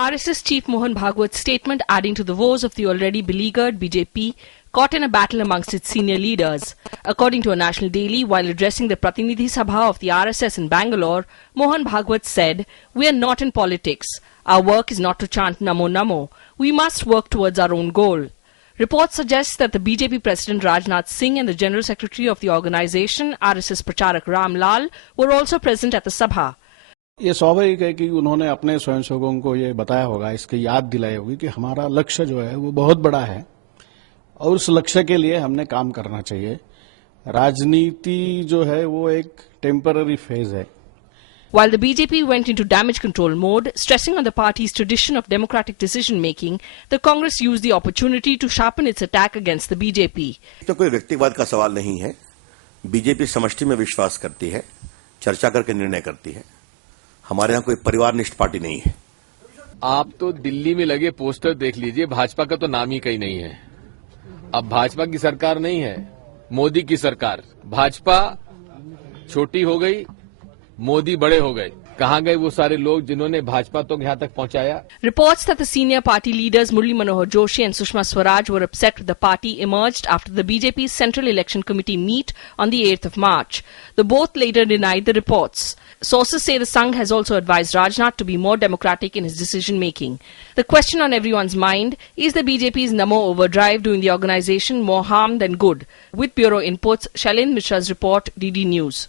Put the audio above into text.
RSS Chief Mohan Bhagwat's statement adding to the woes of the already beleaguered BJP caught in a battle amongst its senior leaders. According to a national daily, while addressing the Pratinidhi Sabha of the RSS in Bangalore, Mohan Bhagwat said, "We are not in politics. Our work is not to chant Namo Namo. We must work towards our own goal." Reports suggest that the BJP President Rajnath Singh and the General Secretary of the organization, RSS Pracharak Ram Lal, were also present at the Sabha. ये स्वाभाविक है कि उन्होंने अपने स्वयंसेवकों को ये बताया होगा, इसकी याद दिलाई होगी कि हमारा लक्ष्य जो है वो बहुत बड़ा है और उस लक्ष्य के लिए हमने काम करना चाहिए। राजनीति जो है वो एक टेम्पररी फेज है। While the BJP went into damage control mode, stressing on the party's tradition of democratic decision-making, the Congress used the opportunity to sharpen its attack against the BJP. तो कोई व्यक्तिवाद का सवाल नहीं है। बीजेपी समष्टि में विश्वास करती है, चर्चा करके निर्णय करती है। हमारे यहाँ कोई परिवारनिष्ठ पार्टी नहीं है। आप तो दिल्ली में लगे पोस्टर देख लीजिए, भाजपा का तो नाम ही कहीं नहीं है। अब भाजपा की सरकार नहीं है, मोदी की सरकार। भाजपा छोटी हो गई, मोदी बड़े हो गए। कहाँ गए वो सारे लोग जिन्होंने भाजपा तो यहाँ तक पहुंचाया? Reports that the senior party leaders Murli Manohar Joshi and Sushma Swaraj were upset with the party emerged after the BJP's Central Election Committee meet on the 8th of March. The both later denied the reports. Sources say the Sangh has also advised Rajnath to be more democratic in his decision-making. The question on everyone's mind is the BJP's Namo overdrive doing the organization more harm than good? With Bureau Inputs, Shailendra Mishra's report, DD News.